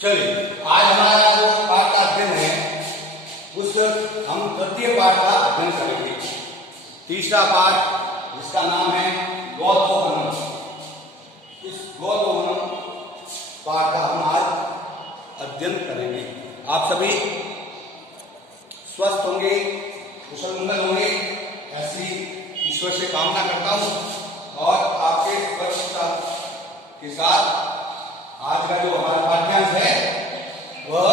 चलिए, आज हमारा जो पाठ का अध्ययन है उस हम तृतीय पाठ का अध्ययन करेंगे। तीसरा पाठ जिसका नाम है गौदोहनम। इस गौदोहनम पाठ का हम आज अध्ययन करेंगे। आप सभी स्वस्थ होंगे, कुशल मंगल होंगे, ऐसी ईश्वर से कामना करता हूँ। और आपके स्वस्थता के साथ आज का जो हमारा पाठ्यांश है वह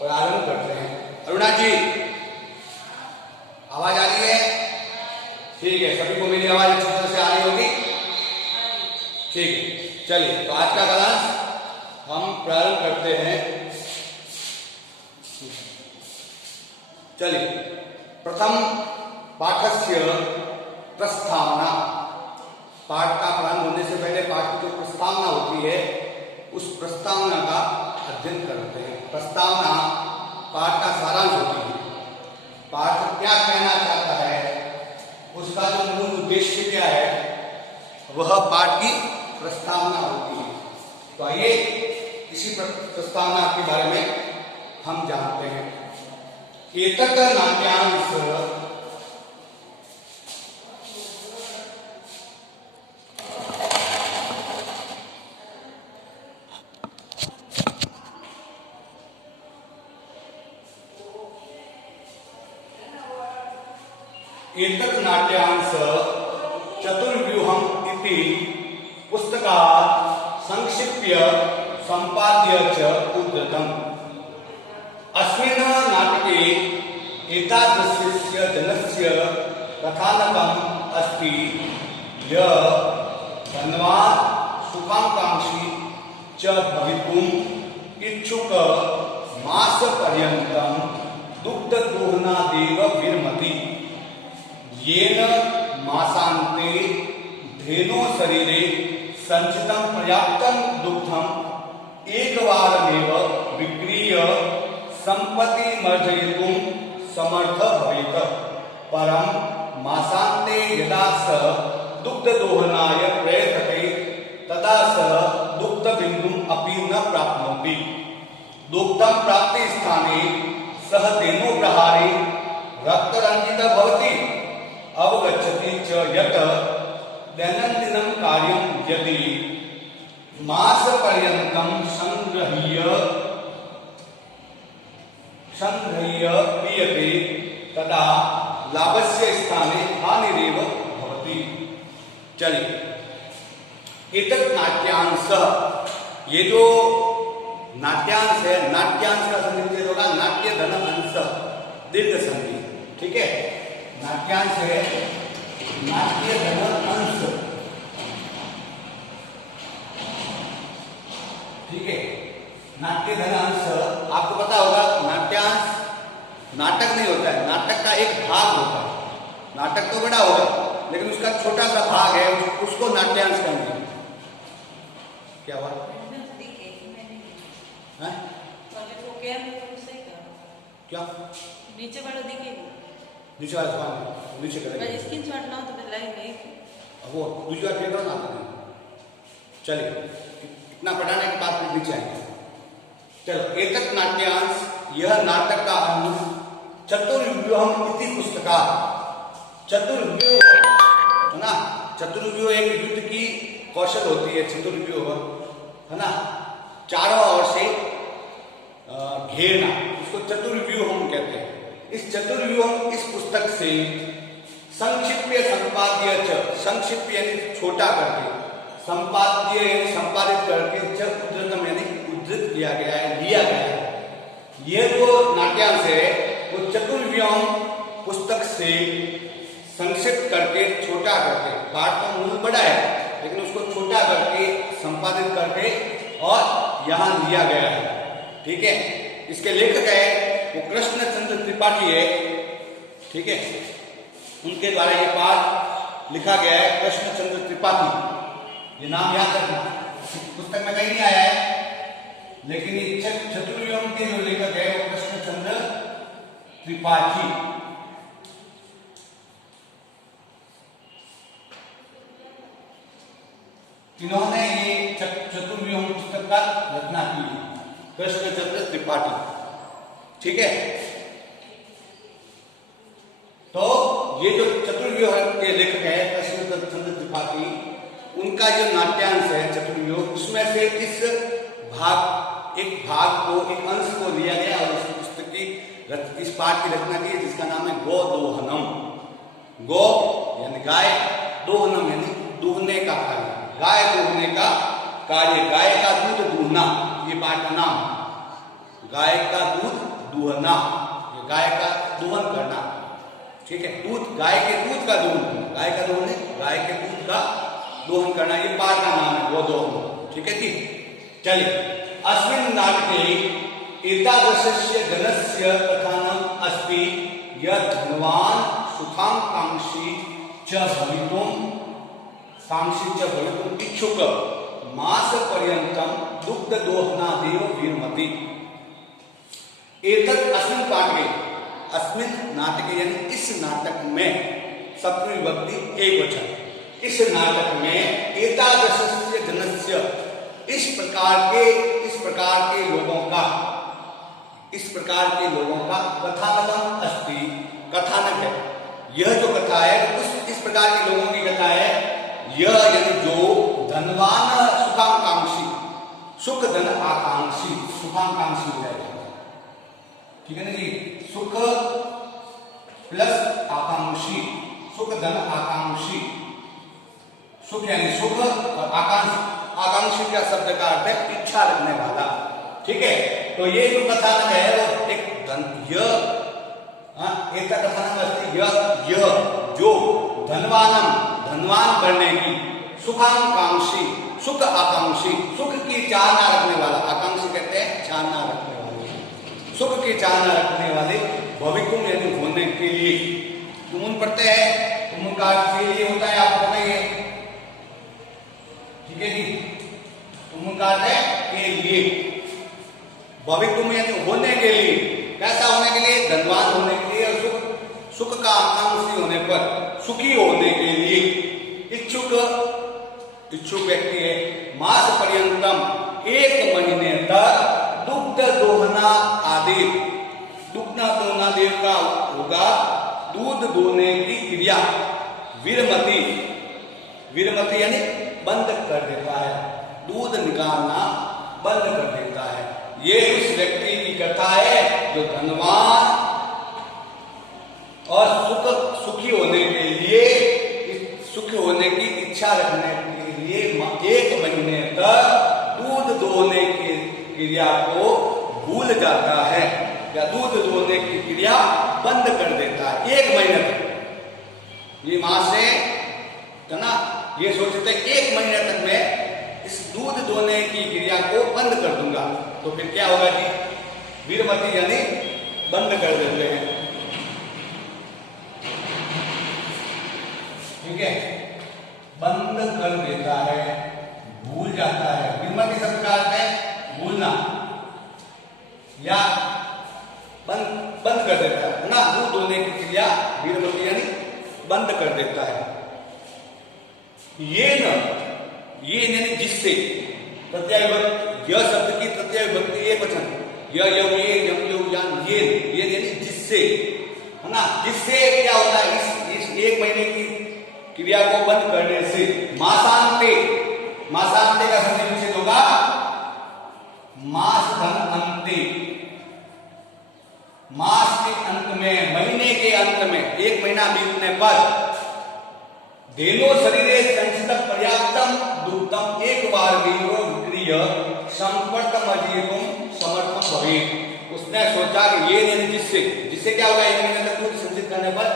प्रारंभ करते हैं। अरुणा जी, आवाज आ रही है? ठीक है, सभी को मेरी आवाज अच्छी तरह से आ रही होगी? ठीक है, चलिए तो आज का क्लास हम प्रारंभ करते हैं। चलिए, प्रथम पाठस्य प्रस्तावना। पाठ का प्रारंभ होने से पहले पाठ की जो प्रस्तावना होती है उस प्रस्तावना का अध्ययन करते हैं। प्रस्तावना पाठ का सारांश होती है। पाठ क्या कहना चाहता है, उसका जो मूल उद्देश्य क्या है, वह पाठ की प्रस्तावना होती है। तो आइए इसी प्रस्तावना के बारे में हम जानते हैं। एतत् नाट्यांश एतत् नाट्यांश चतुर्व्यूहम् इति पुस्तकात् संक्षिप्य सम्पाद्य च उद्धृतम्। अस्मिन् नाटके एतादृशस्य जनस्य कथानकम् अस्ति यः धनवान् सुखाकांक्षी च भवितुम् इच्छुक मासपर्यन्तं दुग्धदोहनादेव विरमति। येन मासान्ते धेनो शरीरे संचितं पर्याप्तं दुग्धम् एकवारमेव विक्रीय सम्पत्तिमर्जयितुं समर्थ भवेत्। परं मासान्ते यदा सः दुग्धदोहनाय प्रयतते तदा सः दुग्धबिन्दुम् अपि न प्राप्नोति। दुग्धं प्राप्ति स्थाने सः धेनोप्रहारे रक्तरञ्जितः भवति। अवगच्छति च यत् दैनन्दिनं कार्यं यदि मासपर्यन्तं संग्रह्य क्रियते तदा लाभस्य स्थाने हानिरेव भवति। चलिए, एतत् नाट्यांश, ये जो नाट्यांश है, नाट्यांश का संधि होगा नाट्य धन अंश दीर्घ संधि। ठीक है, नाट्यांश है नाट्य धन अंश। ठीक है, नाट्य धन अंश। आपको पता होगा नाट्यांश नाटक नहीं होता है, नाटक का एक भाग होता है। नाटक तो बड़ा होगा लेकिन उसका छोटा सा भाग है, उसको नाट्यांश कहेंगे। क्या हुआ? क्या नीचे वाला दिखेगा? नीचे वाला स्वामी नीचे करेंगे। स्क्रीनशॉट ना तो लाइव नहीं, वो दूसरी बार देखो ना। चलिए, इतना पढ़ाने के बाद फिर नीचे आएंगे। चलो, एतत् नाट्यांश, यह नाटक का अंश चतुर्व्यूहम् इति पुस्तकात्। चतुर्व्यूह है ना, चतुर्व्यूह एक युद्ध की कौशल होती है। चतुर्व्यूह है ना, चारों ओर से घेरना, इसको चतुर्व्यूह हम कहते हैं। इस चतुर्व्यूह इस पुस्तक से संक्षिप्य संपाद्य च, संक्षिप्त यानी छोटा करके, संपाद्य यानी संपादित करके, च उद्धृतम यानी उद्धृत किया गया है, लिया गया है। यह जो नाट्यांश है वो चतुर्व्यूह पुस्तक से संक्षिप्त करके, छोटा करके, पाठ का मूल बड़ा है लेकिन उसको छोटा करके, संपादित करके और यहाँ लिया गया है। ठीक है, इसके लेखक है वो कृष्णचंद्र त्रिपाठी है। ठीक है, उनके द्वारा ये पाठ लिखा गया है, कृष्णचंद्र त्रिपाठी। ये नाम याद रखना, पुस्तक में कहीं नहीं आया है लेकिन ये चतुर्व्यूह के जो लेखक है वो कृष्णचंद्र त्रिपाठी। इन्होंने ये चतुर्व्यूह पुस्तक का रचना की। कृष्णचंद्र त्रिपाठी। ठीक है, तो ये जो चतुर्व्यूह के लेखक है कृष्णचंद्र त्रिपाठी, उनका जो नाट्यांश है चतुर्व्यूह, उसमें से एक भाग को, एक अंश को लिया गया और इस पुस्तक की इस पाठ की रचना की, जिसका नाम है गो दोहनम। गो यानी गाय, दोहनम यानी दूहने का कार्य, गाय दूहने का कार्य, गाय का दूध दूहना, ये पाठ का नाम। गाय का दूध दूहना, ये गाय का दोहन करना। ठीक है, दूध, गाय के दूध का दोहन, गाय का दोहन, गाय के दूध का दोहन करना, ये पाठ का नाम है गोदोहन। ठीक है जी, चलिए। अस्मिन् नाटके एतादृशस्य जनस्य कथानम् अस्ति यत् धनवान् सुखाकांक्षी च भवितुम् इच्छुक मासपर्यन्तं दुग्धदोहनादेव विरमति। एतत् अस्मिन् पाठे, अस्मिन् नाटके यानी इस नाटक में, सप्तमी विभक्ति एकवचन, इस नाटक में एतादृशस्य जनस्य, इस प्रकार के लोगों का कथानकम अस्ति, कथानक है। यह जो कथा है इस प्रकार के लोगों की कथा है। यह यानी जो धनवान सुखाकांक्षी, सुख धन आकांक्षी, सुखाकांक्षी हो जाएगा। ठीक है ना जी, सुख प्लस आकांक्षी, सुख धन आकांक्षी, सुख यानी सुख और आकांक्षी का शब्द का अर्थ है इच्छा रखने वाला। ठीक है, तो ये जो कथानक है वो एक एक कथानक, यह जो धनवान बनने की, सुखाकांक्षी, सुख आकांक्षी, सुख की चाहना रखने वाला, आकांक्षी कहते हैं चाहना रखने वाले, सुख की चाहना रखने वाले, भवितुम यानी होने के लिए। तुम पढ़ते हैं, तुम का के लिए होता है, आप बताइए। ठीक है जी, तुम का है के लिए, भवितुम यानी होने के लिए। कैसा होने के लिए? धनवान होने के लिए और सुख का आकांक्षी होने पर, सुखी होने के लिए इच्छुक व्यक्ति है। मास पर्यंतम, एक महीने तक दुग्ध दोहना आदि, दुग्ध दोहना देव का होगा दूध दोहने की क्रिया, विरमति यानी बंद कर देता है, दूध निकालना बंद कर देता है। ये उस व्यक्ति की कथा है जो धनवान और सुखी होने के लिए, सुखी होने की इच्छा रखने के लिए 1 महीने तक दूध दोहने की क्रिया को भूल जाता है या दूध दोहने की क्रिया बंद कर देता है 1 महीने तक। ये मां से ना, ये सोचते 1 महीने तक मैं इस दूध दोहने की क्रिया को बंद कर दूंगा, तो फिर क्या होगा कि वीरमती यानी बंद कर देते हैं। ठीक है, बंद कर देता है, भूल जाता है। वीरमती शब्द का अर्थ है भूलना या बंद कर देता है ना, दूध दोहने की क्रिया वीरमती यानी बंद कर देता है। ये यानी जिससे, तृतीया विभक्ति, यह शब्द की तृतीया विभक्ति एक वचन, ये यानी जिससे, है ना, जिससे क्या होता है, इस 1 महीने की क्रिया को बंद करने से मासांते का संधि विच्छेद होगा मास धन अंते, मास के अंत में, महीने के अंत में, 1 महीना बीतने पर धेनो शरीरे संचित पर्याप्तम दुग्धम एक बार विक्रिय संपर्तमजीवम समर्थम भवे। उसने सोचा कि ये यानी जिससे क्या होगा, 1 महीने तक दूध संचित करने पर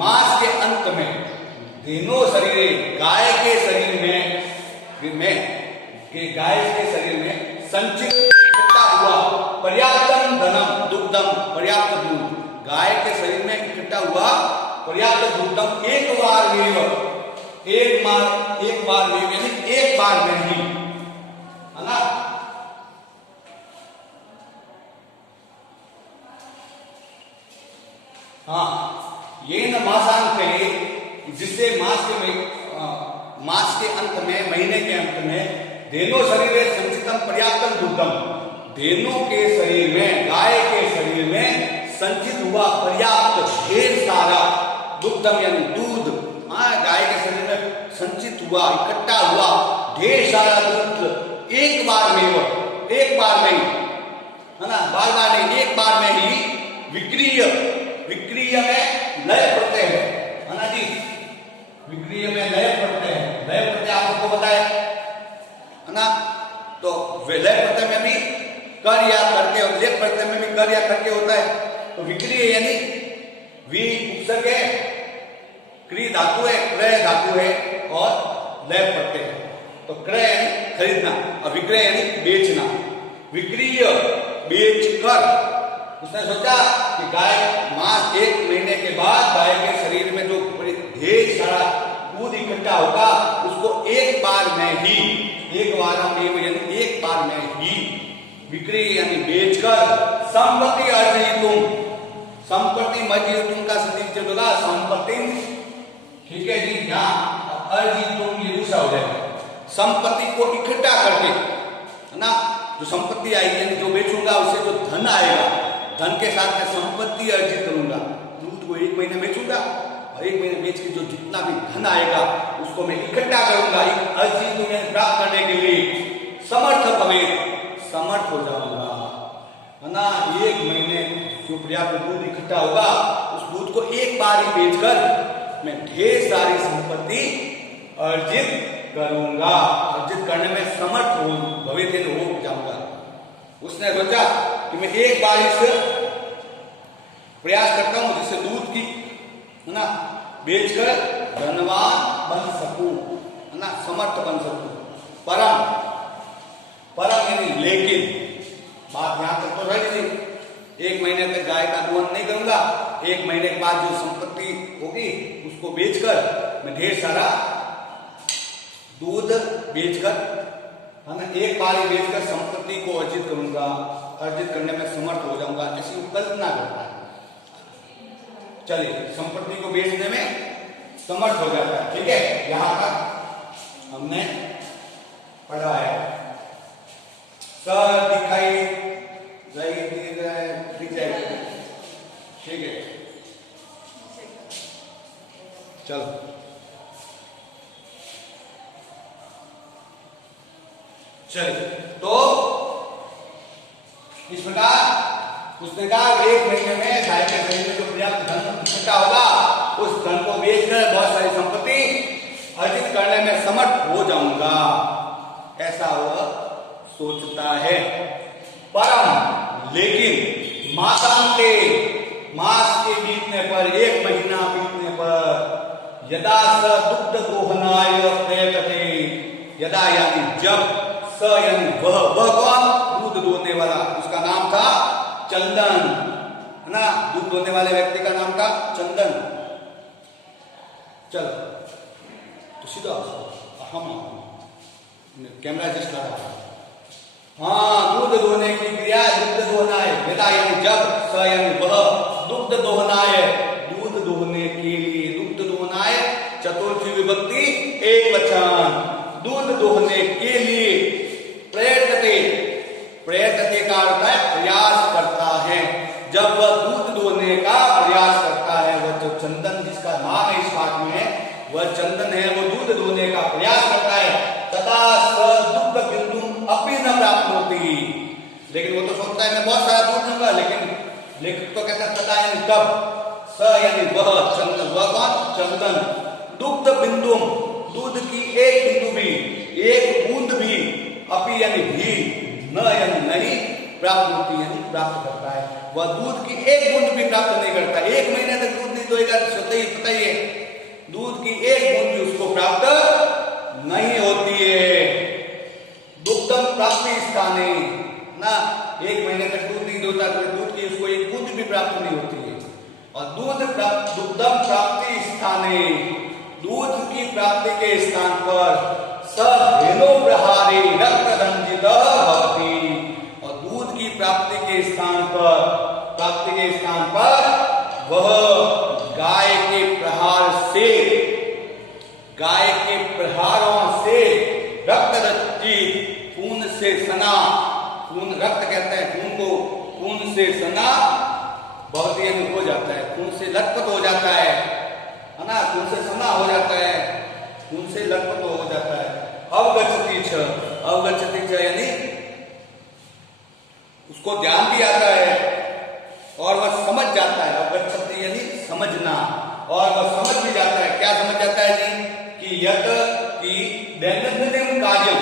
मास के अंत में धेनो शरीरे, गाय के शरीर में संचित इकट्ठा हुआ पर्याप्तम धनम दुग्धम, पर्याप्त दूध, गाय के शरीर में इकट्ठा हुआ पर्याप्त दुग्धम एक बार में ही, है ना। हाँ, ये न मासांत है, जिससे मास के अंत में, महीने के अंत में धेनो शरीरे संचितम पर्याप्तम दुग्धम, धेनु के शरीर में, गाय के शरीर में संचित हुआ पर्याप्त ढेर सारा दुग्धम यानी दूध, गाय के शरीर में संचित हुआ, इकट्ठा हुआ ढेर सारा दूध एक बार में ही, है ना, बार बार नहीं, एक बार में ही विक्रिय में लय प्रत्यय है ना जी, विक्रिय में लय प्रत्यय है। लय प्रत्यय आपको बताया है ना, तो लय प्रत्यय में भी कर या करके, और लेप प्रत्यय में भी कर या करके होता है। तो विक्रिय यानी वी उपसर्ग है, क्री धातु है, क्रय धातु है और लय प्रत्यय है। तो क्रय यानी खरीदना और विक्रय यानी बेचना। विक्रिय बेच कर, उसने सोचा कि गाय मास 1 महीने के बाद गाय के शरीर में जो ढेर सारा दूध इकट्ठा होगा उसको एक बार में ही, एक बार में ही विक्री यानी बेचकर संपत्ति अर्जितुम, संपत्ति मर्जितुम का सदीच होगा संपत्ति, ठीक है जी। यहाँ अर्जितुम ये दूसरा हो जाएगा, संपत्ति को इकट्ठा करके, है ना, जो संपत्ति आएगी यानी जो बेचूंगा उससे जो धन आएगा, धन के साथ मैं संपत्ति अर्जित करूंगा। दूध को 1 महीने बेचूंगा और 1 महीने बेच के जो जितना भी धन आएगा उसको मैं इकट्ठा करूंगा, अर्जित प्राप्त करने के लिए समर्थ हो जाऊंगा, है ना। 1 महीने जो पर्याप्त दूध इकट्ठा होगा उस दूध को एक बार ही बेचकर मैं ढेर सारी संपत्ति अर्जित करूंगा, अर्जित करने में समर्थ हो जाऊंगा। उसने सोचा कि मैं एक बार इस प्रयास करता हूं जिससे दूध की, है ना, बेचकर धनवान बन सकूं, है ना, समर्थ बन सकूं। परम यानी लेकिन, बात यहां तक तो रही थी, 1 महीने तक गाय का दोहन नहीं करूंगा, 1 महीने के बाद जो संपत्ति होगी उसको बेचकर मैं ढेर सारा दूध बेचकर, है ना, एक बार ही बेचकर संपत्ति को अर्जित करूंगा, अर्जित करने में समर्थ हो जाऊंगा, ऐसी कल्पना करता है। चलिए, संपत्ति को बेचने में समर्थ हो जाता है, ठीक है। यहां तक हमने पढ़ा है। सर दिखाई दिख जाएगी, ठीक है। चलो, चलिए, तो इस प्रकार उसने कहा 1 महीने में गाय के शरीर में जो पर्याप्त धन इकट्ठा होगा उस धन को बेचकर बहुत सारी संपत्ति अर्जित करने में समर्थ हो जाऊंगा, ऐसा वह सोचता है। परम लेकिन मासांते, मास के बीतने पर, 1 महीना बीतने पर, यदा स दुग्ध दोहनाय प्रयतते, यदा यानी जब, स यानी वह कौन, दूध दोहने वाला, उसका नाम था चंदन, है ना, दूध दोहने वाले व्यक्ति का नाम था चंदन। चलो तो सीधा हम कैमरा जिस ला रहा, हाँ, दूध दोहने की क्रिया दुग्ध दोहना है, यदा यानी जब, स यानी वह, दुग्ध दोहना है, दूध दोहने के लिए, दुग्ध दोहना है चतुर्थी विभक्ति एक वचन, दूध दोहने के लिए, प्रयतते, प्रयतते का अर्थ है प्रयास करता है। जब वह दूध दोहने का प्रयास करता है, वह जो चंदन जिसका नाम है इस पाठ में, वह चंदन है, वो दूध दोहने का प्रयास करता है, तथा स दुग्ध बिंदु अपनी न प्राप्त होती, लेकिन वो तो सोचता है मैं बहुत सारा दूध दूंगा, लेकिन लेखक तो कहता है तथा यानी तब, स यानी वह चंदन, वह कौन, चंदन, दुग्ध बिंदु, दूध की एक बिंदु भी, एक बूंद भी, अपी यानी भी, न यानी नहीं, प्राप्त होती यानी प्राप्त करता है, वह दूध की एक बूंद भी प्राप्त नहीं करता। 1 महीने तक दूध नहीं दोएगा, पता ही है, दूध की एक बूंद भी उसको प्राप्त नहीं होती है। दुग्धम प्राप्ति स्थाने, ना, 1 महीने तक दूध नहीं दोता तो दूध की उसको एक बूंद भी प्राप्त नहीं होती है। और दुग्धम प्राप्ति स्थाने, दूध की प्राप्ति के स्थान पर धेनु प्रहारी रक्त रंजित भवति, और दूध की प्राप्ति के स्थान पर वह गाय के प्रहार से, गाय के प्रहारों से रक्त रंजित, खून से सना, खून, रक्त कहते हैं खून को, खून से सना बहुत ही हो जाता है, खून से लथपथ हो जाता है ना, खून से सना हो जाता है, खून से लथपथ हो जाता है। अवगच्छति छ, अवगच्छति छ यानी उसको ध्यान भी आता है और वह समझ जाता है। अवगच्छति यानी समझना, और वह समझ भी जाता है। क्या समझ जाता है जी? कि यत कि दैनंदिन कार्य,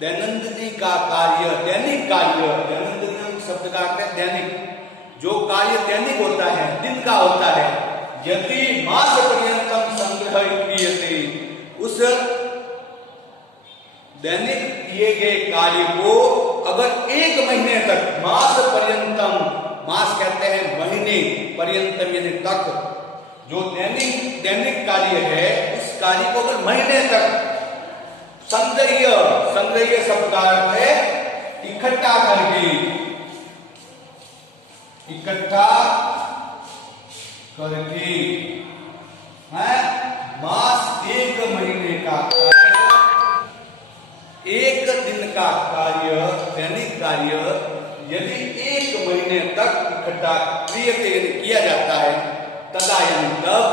दैनंदिन का कार्य, दैनिक कार्य, दैनंदिन शब्द का अर्थ है दैनिक, जो कार्य दैनिक होता है, दिन का होता है, यदि मास पर्यंतम संग्रह क्रियते, उस दैनिक किए गए कार्य को अगर 1 महीने तक, मास पर्यंतम, मास कहते हैं महीने, पर्यंतम यानी तक, जो दैनिक दैनिक कार्य है उस कार्य को अगर महीने तक संग्रह, संग्रह शब्द का अर्थ है इकट्ठा करके, इकट्ठा करके है, मास 1 महीने का कार्य, 1 दिन का कार्य, दैनिक कार्य यदि 1 महीने तक इकट्ठा क्रियते किया जाता है, तदा यानी तब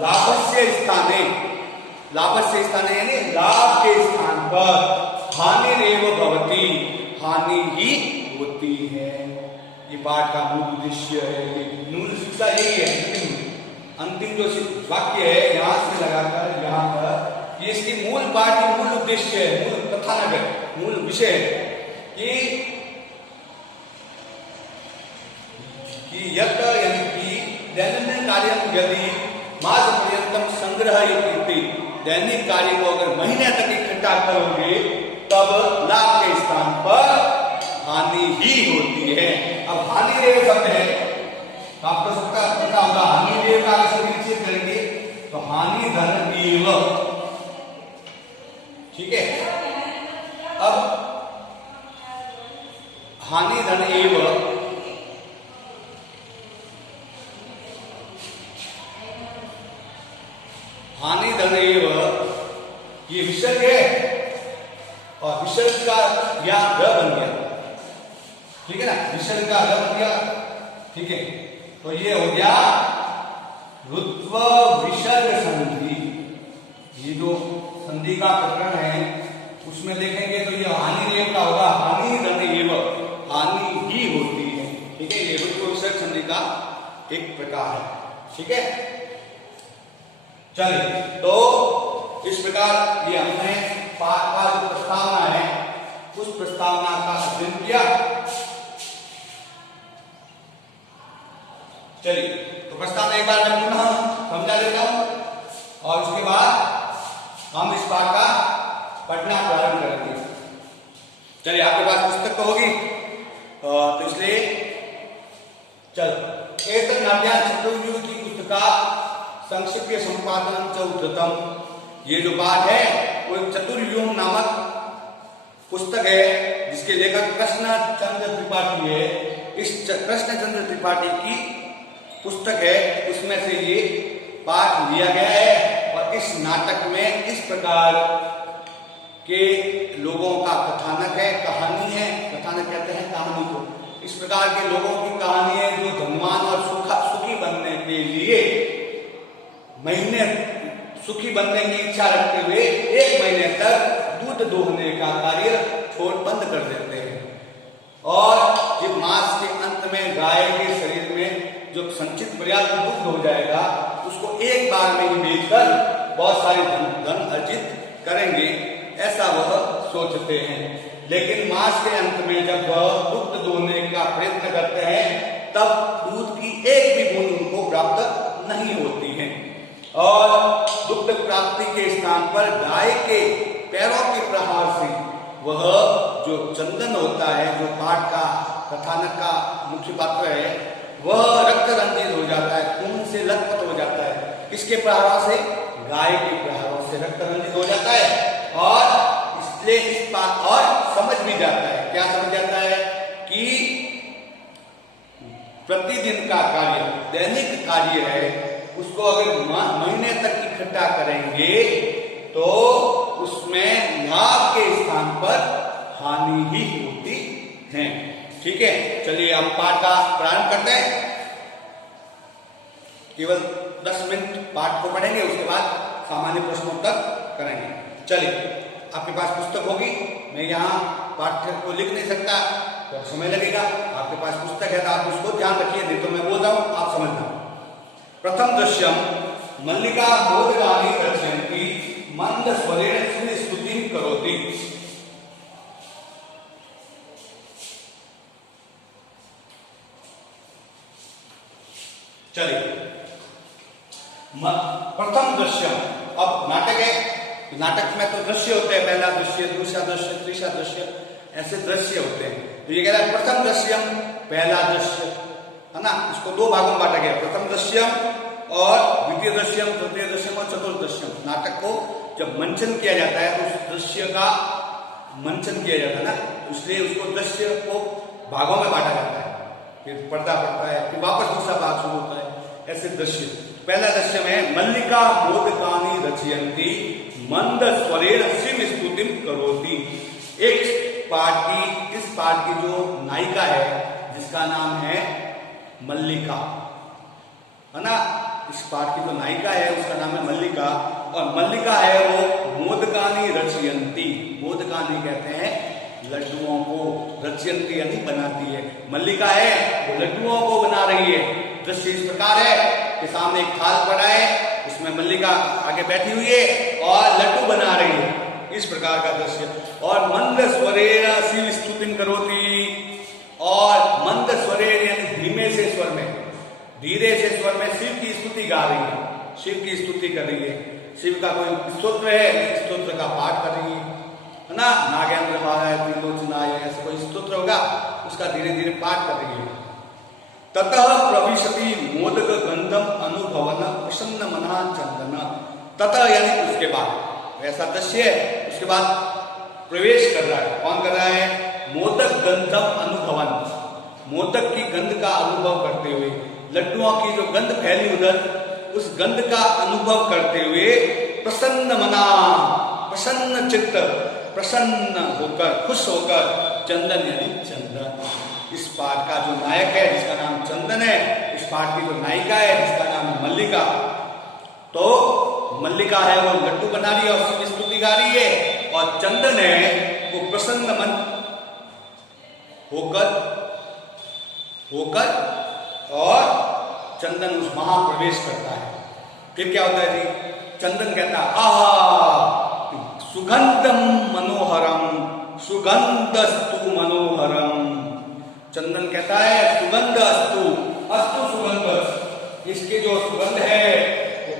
लाभस्य स्थाने, लाभस्य स्थाने यानी लाभ के स्थान पर हानिरेव भवति, हानि ही होती है। ये पाठ का मूल उद्देश्य है, मूल शिक्षा यही है। अंतिम जो वाक्य है यहां से लगाकर यहां पर, ये इसकी मूल पाठ की मूल उद्देश्य है, मूल कथानक, मूल विषय है कि यत यानी कि दैनंदिन कार्य यदि मास पर्यंतम संग्रह इति, दैनिक कार्य को अगर महीने तक इकट्ठा करोगे तब लाभ के स्थान पर हानि ही होती है। अब हानि रेव शब्द है, तो आपको सबका पता होगा, हानि रेव का अगर निश्चय करेंगे तो हानि धन एव, ठीक है। अब हानि धन एव, हानि धन एव ये विसर्ग है, और विसर्ग का या र बन गया, ठीक है ना, विसर्ग का र बन गया, ठीक है। तो ये हो गया रुत्व विसर्ग संधि। ये जो संधि का प्रकरण है उसमें देखेंगे तो ये हानि रेव का होगा, हानि धन एव, हानि ही होती है, ठीक है। ये रुत्व विसर्ग संधि का एक प्रकार है, ठीक है। चलिए, तो इस प्रकार ये हमने पाठ का जो प्रस्तावना है उस प्रस्तावना का अध्ययन किया। चलिए, तो प्रस्तावना एक बार मैं पुनः समझा देता हूं और उसके बाद हम इस पाठ का पढ़ना प्रारंभ करेंगे। चलिए, आपके पास पुस्तक तो होगी, तो इसलिए चलो, एक नाट्या चतुर्युग की पुस्तका संक्षिप्त संपादन चौधतम, ये जो पाठ है वो एक चतुर्व्यूह नामक पुस्तक है जिसके लेखक कृष्णचंद्र त्रिपाठी है। इस कृष्णचंद्र त्रिपाठी की पुस्तक है, उसमें से ये पाठ लिया गया है और इस नाटक में इस प्रकार के लोगों का कथानक है, कहानी है, कथानक कहते हैं कहानी को। इस प्रकार के लोगों की कहानी है जो धनवान और सुखी बनने के लिए महीने सुखी बनने की इच्छा रखते हुए 1 महीने तक दूध दोहने का कार्य छोड़ बंद कर देते हैं, और जब मास के अंत में गाय के शरीर में जो संचित पर्याप्त दूध हो जाएगा उसको एक बार में ही बेचकर बहुत सारे धन अर्जित करेंगे, ऐसा वह सोचते हैं। लेकिन मास के अंत में जब वह दुग्ध दोहने का प्रयत्न करते हैं तब दूध की एक भी बूंद उनको प्राप्त नहीं होती है, और दुग्ध प्राप्ति के स्थान पर गाय के पैरों के प्रहार से वह जो चंदन होता है, जो पाठ का कथानक का मुख्य पात्र है, वह रक्त रंजित हो जाता है, खून से लथपथ हो जाता है। किसके प्रहारों से? गाय के प्रहारों से रक्त रंजित हो जाता है, और इसलिए इस बात और समझ भी जाता है। क्या समझ जाता है? कि प्रतिदिन का कार्य, दैनिक कार्य है, उसको अगर महीने तक इकट्ठा करेंगे तो उसमें लाभ के स्थान पर हानि ही होती हैं। ठीक है, चलिए हम पाठ का प्रारंभ करते हैं। केवल 10 मिनट पाठ को पढ़ेंगे, उसके बाद सामान्य प्रश्नोत्तर करेंगे। चलिए, आपके पास पुस्तक होगी। मैं यहाँ पाठ्य को लिख नहीं सकता तो समय लगेगा। आपके पास पुस्तक है तो आप उसको ध्यान रखिए, नहीं तो मैं बोल रहा हूँ आप समझना। प्रथम दृश्यम मल्लिका मोदकानि रचयन्ति मंद स्वरेण स्तुतिं करोति। चलिए, प्रथम दृश्य। अब नाटक है, नाटक में तो दृश्य होते हैं, पहला दृश्य, दूसरा दृश्य, तीसरा दृश्य, ऐसे दृश्य होते हैं। तो ये कह रहा है प्रथम दृश्य, पहला दृश्य, है ना। इसको दो भागों में बांटा गया, प्रथम दृश्य और द्वितीय दृश्य, तृतीय दृश्य और चतुर्थ दृश्य। नाटक को जब मंचन किया जाता है तो उस दृश्य का मंचन किया जाता है ना, इसलिए उसको दृश्य को भागों में बांटा जाता है। फिर पर्दा पड़ता है, फिर वापस दूसरा भाग शुरू होता है, ऐसे दृश्य। पहला दृश्य में मल्लिका मोदकानि रचयन्ति मंद स्वरेण शिव स्तुतिं करोति। एक पार्टी, इस पाठ की जो नायिका है जिसका नाम है मल्लिका, है ना। इस पाठ की जो नायिका है उसका नाम है मल्लिका, और मल्लिका है वो मोदकानि रचयन्ति। मोदकानि कहते हैं लड्डुओं को, रचयन्ति यानी बनाती है। मल्लिका है वो लड्डुओं को बना रही है। दृश्य इस प्रकार है कि सामने एक थाल पड़ा है, उसमें मल्लिका आगे बैठी हुई है और लड्डू बना रही है, इस प्रकार का दृश्य। और मंद स्वरेण शिव स्तुतिं करोति, और मंद स्वरेण यानी धीमे से स्वर में, धीरे से स्वर में शिव की स्तुति गा रही है, शिव की स्तुति कर रही है। शिव का कोई स्तोत्र है, स्तोत्र का पाठ कर रही है ना। नागेंद्र महाराज त्रिलोचनाय, ऐसा कोई स्तोत्र होगा, उसका धीरे धीरे पाठ कर रही है। ततः प्रविशति मोदक गंधम अनुभवन प्रसन्न मना चंदन। ततः यानी उसके बाद, ऐसा दृश्य है, उसके बाद प्रवेश कर रहा है। कौन कर रहा है? मोदक गंधम अनुभवन, मोदक की गंध का अनुभव करते हुए, लड्डुओं की जो गंध फैली उधर, उस गंध का अनुभव करते हुए प्रसन्न मना, प्रसन्न चित्त, प्रसन्न होकर, खुश होकर, चंदन यानी चंदन। इस पाठ का जो नायक है जिसका नाम चंदन है, इस पाठ की जो नायिका है जिसका नाम है मल्लिका, तो मल्लिका है वो लड्डू बना रही है और उसकी स्तुति गा रही है, और चंदन है वो प्रसन्न मन होकर और चंदन उस महाप्रवेश करता है। फिर क्या होता है जी? चंदन कहता है आहा सुगंधम मनोहरम, सुगंधस्तु मनोहरम। चंदन कहता है